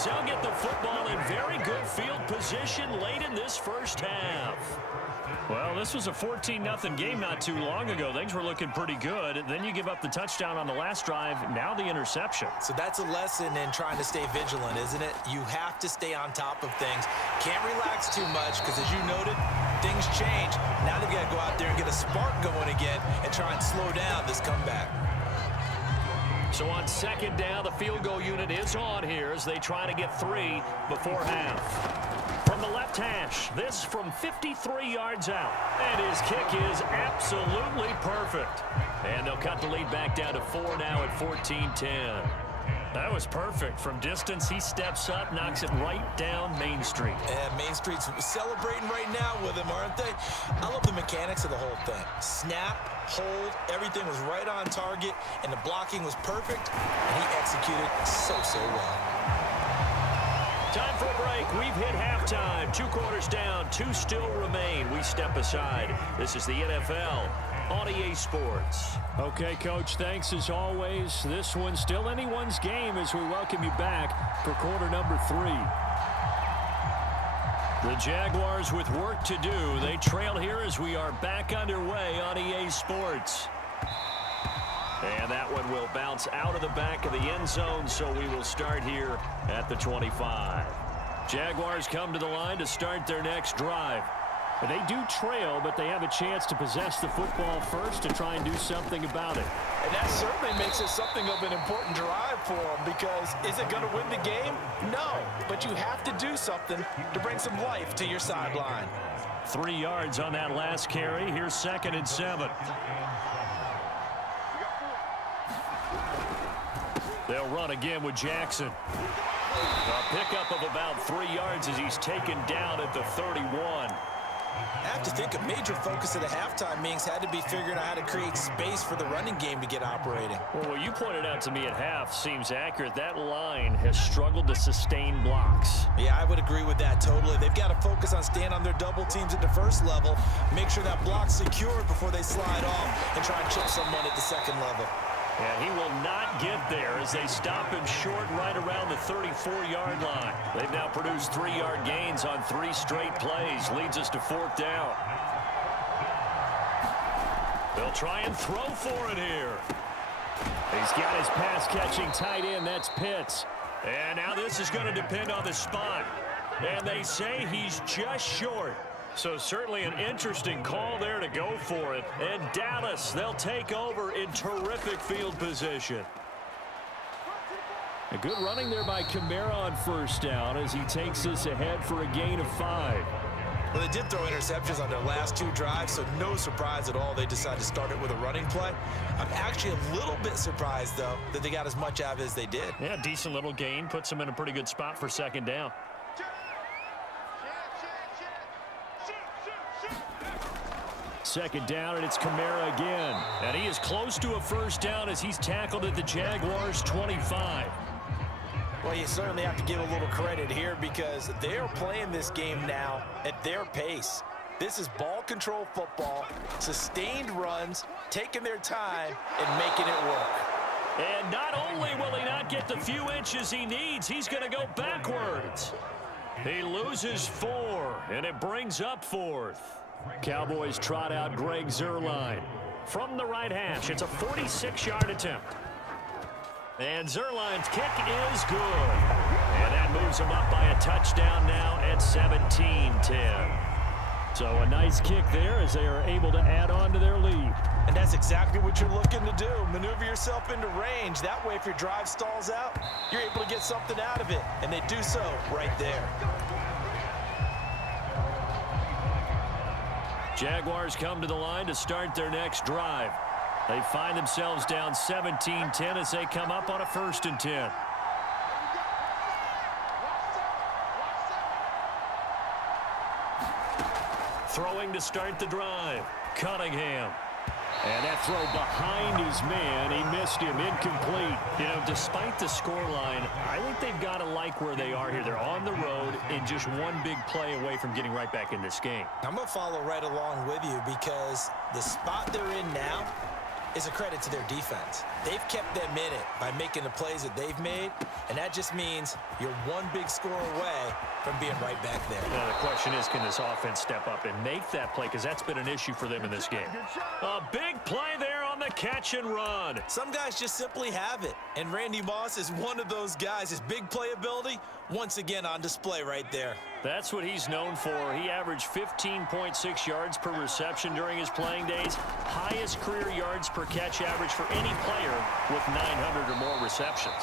as they'll get the football in very good field position late in this first half. Well, this was a 14-0 game not too long ago. Things were looking pretty good. Then you give up the touchdown on the last drive. Now the interception. So that's a lesson in trying to stay vigilant, isn't it? You have to stay on top of things. Can't relax too much because, as you noted, things change. Now they've got to go out there and get a spark going again and try and slow down this comeback. So on second down, the field goal unit is on here as they try to get 3 before half. From the left hash, this from 53 yards out. And his kick is absolutely perfect. And they'll cut the lead back down to 4 now at 14-10. That was perfect. From distance, he steps up, knocks it right down Main Street. And Main Street's celebrating right now with him, aren't they? I love the mechanics of the whole thing. Snap, hold, everything was right on target, and the blocking was perfect, and he executed so well. Time for a break. We've hit halftime. 2 quarters down, 2 still remain. We step aside. This is the NFL on EA Sports. Okay, Coach, thanks as always. This one's still anyone's game as we welcome you back for quarter number 3. The Jaguars with work to do. They trail here as we are back underway on EA Sports. And that one will bounce out of the back of the end zone, so we will start here at the 25. Jaguars come to the line to start their next drive. They do trail, but they have a chance to possess the football first to try and do something about it. And that certainly makes it something of an important drive for them, because is it going to win the game? No, but you have to do something to bring some life to your sideline. 3 yards on that last carry. Here's 2nd and 7. They'll run again with Jackson. A pickup of about 3 yards as he's taken down at the 31. I have to think a major focus of the halftime meetings had to be figuring out how to create space for the running game to get operating. Well, what you pointed out to me at half seems accurate. That line has struggled to sustain blocks. Yeah, I would agree with that totally. They've got to focus on staying on their double teams at the first level, make sure that block's secured before they slide off and try and chip someone at the second level. And he will not get there as they stop him short right around the 34-yard line. They've now produced 3-yard gains on 3 straight plays. Leads us to 4th down. They'll try and throw for it here. He's got his pass-catching tight end. That's Pitts. And now this is going to depend on the spot. And they say he's just short. So certainly an interesting call there to go for it. And Dallas, they'll take over in terrific field position. A good running there by Kamara on first down as he takes us ahead for a gain of 5. Well, they did throw interceptions on their last 2 drives, so no surprise at all they decided to start it with a running play. I'm actually a little bit surprised, though, that they got as much out of it as they did. Yeah, decent little gain. Puts them in a pretty good spot for 2nd down. Second down, and it's Kamara again. And he is close to a first down as he's tackled at the Jaguars' 25. Well, you certainly have to give a little credit here because they're playing this game now at their pace. This is ball control football, sustained runs, taking their time, and making it work. And not only will he not get the few inches he needs, he's going to go backwards. He loses 4, and it brings up 4th. Cowboys trot out Greg Zuerlein. From the right hash, it's a 46-yard attempt. And Zuerlein's kick is good. And that moves him up by a touchdown now at 17-10. So a nice kick there as they are able to add on to their lead. And that's exactly what you're looking to do. Maneuver yourself into range. That way, if your drive stalls out, you're able to get something out of it. And they do so right there. Jaguars come to the line to start their next drive. They find themselves down 17-10 as they come up on a 1st and 10. Throwing to start the drive, Cunningham. And that throw behind his man, he missed him, incomplete. You know, despite the scoreline, I think they've got to like where they are here. They're on the road and just one big play away from getting right back in this game. I'm going to follow right along with you because the spot they're in now, is a credit to their defense. They've kept them in it by making the plays that they've made, and that just means you're one big score away from being right back there. Now the question is, can this offense step up and make that play? Because that's been an issue for them in this game. A big play there on the catch and run. Some guys just simply have it, and Randy Moss is one of those guys. His big playability, once again, on display right there. That's what he's known for. He averaged 15.6 yards per reception during his playing days. Highest career yards per catch average for any player with 900 or more receptions.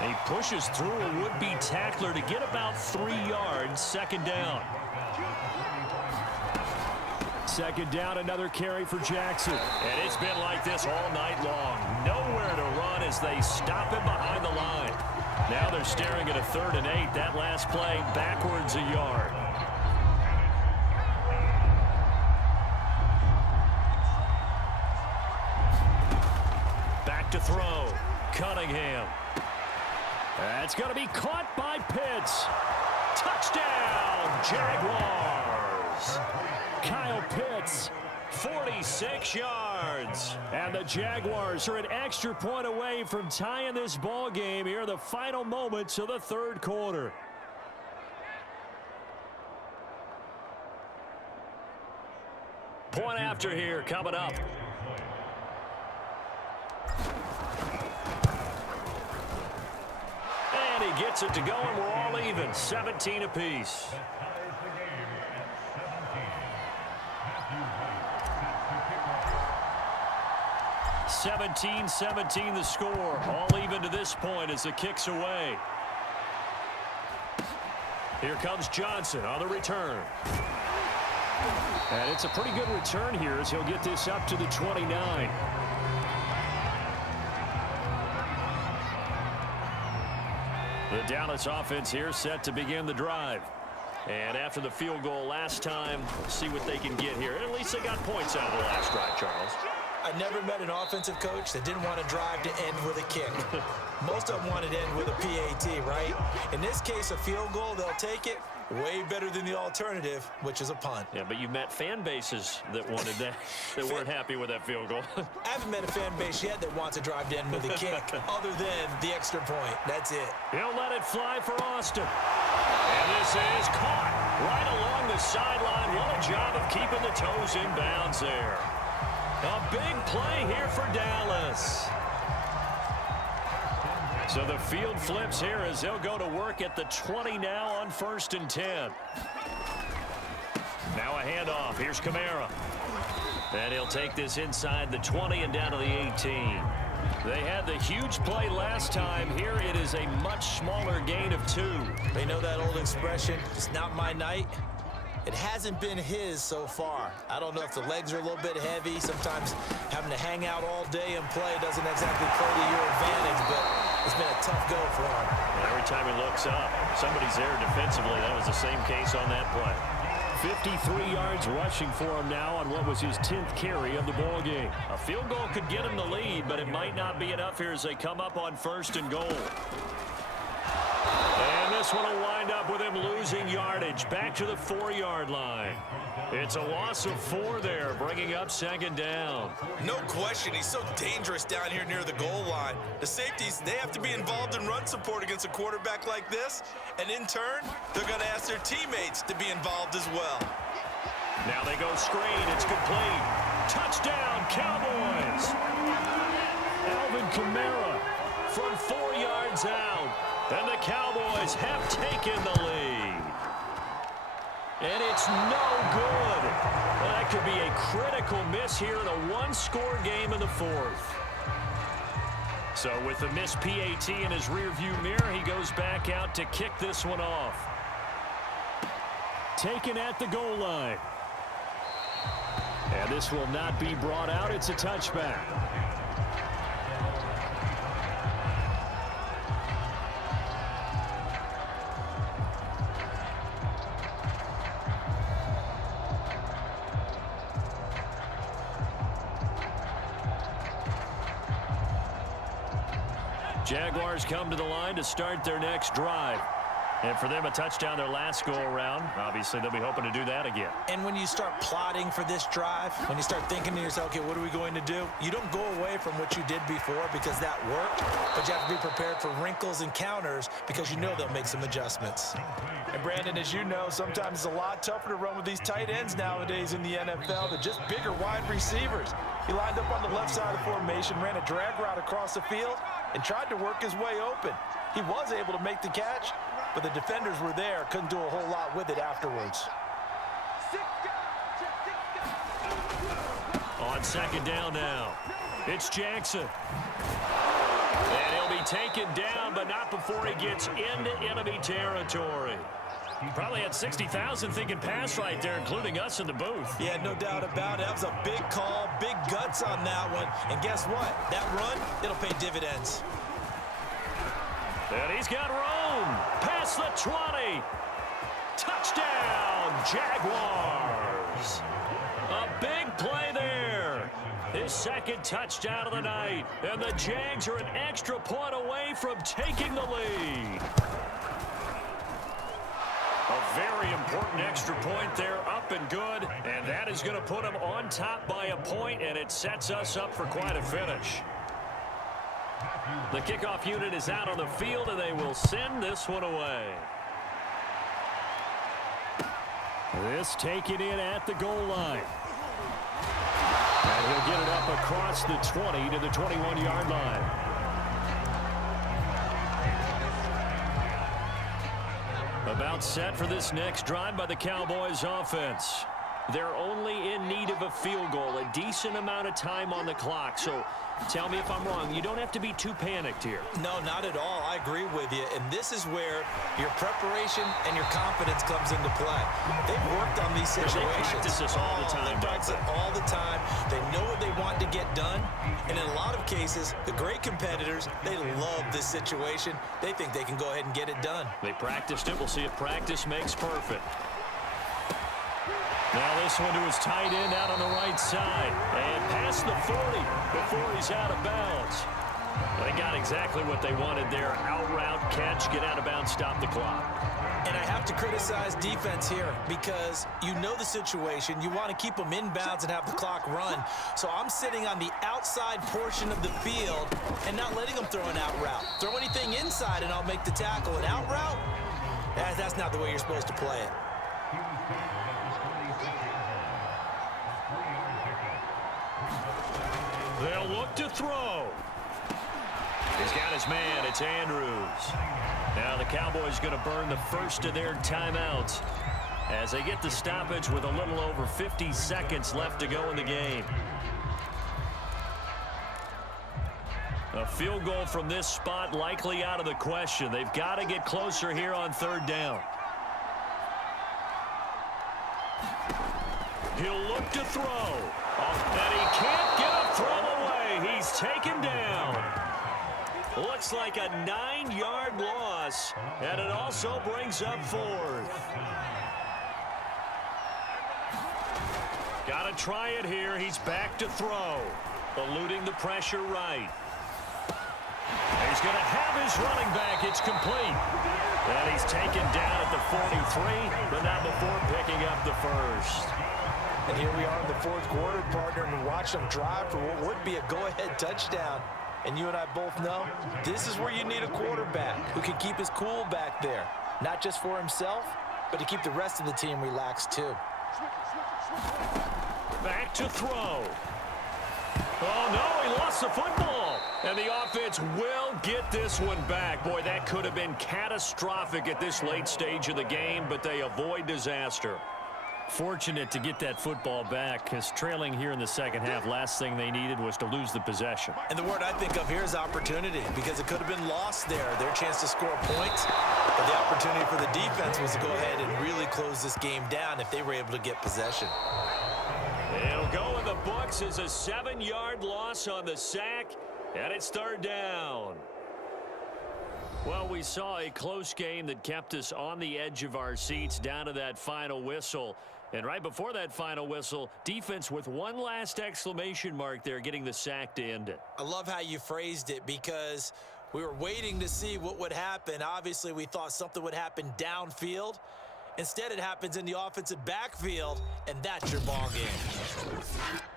And he pushes through a would-be tackler to get about 3 yards, second down. Second down, another carry for Jackson. And it's been like this all night long. Nowhere to run as they stop him behind the line. Now they're staring at a 3rd and 8. That last play backwards a yard. Back to throw. Cunningham. That's going to be caught by Pitts. Touchdown, Jaguars. Kyle Pitts. 46 yards. And the Jaguars are an extra point away from tying this ball game here in the final moments of the 3rd quarter. Point after here coming up. And he gets it to go, and we're all even. 17 apiece. (17-17) the score. All even to this point as the kick's away. Here comes Johnson on the return. And it's a pretty good return here as he'll get this up to the 29. The Dallas offense here set to begin the drive. And after the field goal last time, we'll see what they can get here. At least they got points out of the last drive, Charles. I never met an offensive coach that didn't want to drive to end with a kick. Most of them wanted to end with a PAT, right? In this case, a field goal, they'll take it. Way better than the alternative, which is a punt. Yeah, but you met fan bases that wanted that, that weren't happy with that field goal. I haven't met a fan base yet that wants to drive to end with a kick, other than the extra point. That's it. He'll let it fly for Austin. And this is caught right along the sideline. What a job of keeping the toes in bounds there. A big play here for Dallas. So the field flips here as they'll go to work at the 20 now on 1st and 10. Now a handoff. Here's Kamara. And he'll take this inside the 20 and down to the 18. They had the huge play last time. Here it is a much smaller gain of 2. They know that old expression, it's not my night. It hasn't been his so far. I don't know if the legs are a little bit heavy. Sometimes having to hang out all day and play doesn't exactly play to your advantage, but it's been a tough go for him. And every time he looks up, somebody's there defensively. That was the same case on that play. 53 yards rushing for him now on what was his 10th carry of the ball game. A field goal could get him the lead, but it might not be enough here as they come up on 1st and goal. And this one will wind up with him losing yardage back to the 4-yard line. It's a loss of 4 there, bringing up 2nd down. No question, he's so dangerous down here near the goal line. The safeties, they have to be involved in run support against a quarterback like this, and in turn, they're going to ask their teammates to be involved as well. Now they go screen, it's complete. Touchdown, Cowboys! Alvin Kamara From 4 yards out, and the Cowboys have taken the lead. And it's no good. Well, that could be a critical miss here in a one-score game in the 4th. So with the missed PAT in his rearview mirror, he goes back out to kick this one off. taken at the goal line. And this will not be brought out. It's a touchback. Jaguars come to the line to start their next drive. And for them, a touchdown their last go-around. Obviously, they'll be hoping to do that again. And when you start plotting for this drive, when you start thinking to yourself, okay, what are we going to do? You don't go away from what you did before because that worked, but you have to be prepared for wrinkles and counters because you know they'll make some adjustments. And Brandon, as you know, sometimes it's a lot tougher to run with these tight ends nowadays in the NFL than just bigger wide receivers. He lined up on the left side of the formation, ran a drag route across the field, and tried to work his way open. He was able to make the catch, but the defenders were there, couldn't do a whole lot with it afterwards. On second down now, it's Jackson. And he'll be taken down, but not before he gets into enemy territory. Probably had 60,000 thinking pass right there, including us in the booth. Yeah, no doubt about it. That was a big call, big guts on that one. And guess what? That run, it'll pay dividends. And he's got room. Past the 20. Touchdown, Jaguars. A big play there. His second touchdown of the night. And the Jags are an extra point away from taking the lead. A very important extra point there, up and good. And that is going to put them on top by a point, and it sets us up for quite a finish. The kickoff unit is out on the field, and they will send this one away. This taken in at the goal line. And he'll get it up across the 20 to the 21-yard line. About set for this next drive by the Cowboys offense. They're only in need of a field goal, a decent amount of time on the clock. So tell me if I'm wrong. You don't have to be too panicked here. No, not at all. I agree with you. And this is where your preparation and your confidence comes into play. They've worked on these situations. They practice this all the time. They practice it all the time. They know what they want to get done. And in a lot of cases, the great competitors, they love this situation. They think they can go ahead and get it done. They practiced it. We'll see if practice makes perfect. Now this one to his tight end out on the right side. And past the 40 before he's out of bounds. They got exactly what they wanted there. Out route, catch, get out of bounds, stop the clock. And I have to criticize defense here because you know the situation. You want to keep them inbounds and have the clock run. So I'm sitting on the outside portion of the field and not letting them throw an out route. Throw anything inside and I'll make the tackle. An out route? That's not the way you're supposed to play it. They'll look to throw. He's got his man. It's Andrews. Now the Cowboys going to burn the first of their timeouts as they get the stoppage with a little over 50 seconds left to go in the game. A field goal from this spot likely out of the question. They've got to get closer here on third down. He'll look to throw. And he can't get a throw away. He's taken down. Looks like a 9-yard loss. And it also brings up fourth. Got to try it here. He's back to throw. Eluding the pressure right. He's going to have his running back. It's complete. And he's taken down at the 43, but not before picking up the first. And here we are in the fourth quarter, partner, and watch them drive for what would be a go-ahead touchdown. And you and I both know this is where you need a quarterback who can keep his cool back there. Not just for himself, but to keep the rest of the team relaxed too. Back to throw. Oh, no, he lost the football. And the offense will get this one back. Boy, that could have been catastrophic at this late stage of the game, but they avoid disaster. Fortunate to get that football back, because trailing here in the second half, last thing they needed was to lose the possession. And the word I think of here is opportunity, because it could have been lost there, their chance to score points. But the opportunity for the defense was to go ahead and really close this game down if they were able to get possession. It'll go in the books as a 7-yard loss on the sack, and it's third down. Well, we saw a close game that kept us on the edge of our seats down to that final whistle. And right before that final whistle, defense with one last exclamation mark there, getting the sack to end it. I love how you phrased it, because We were waiting to see what would happen. Obviously, we thought something would happen downfield. Instead, it happens in the offensive backfield, and that's your ball game.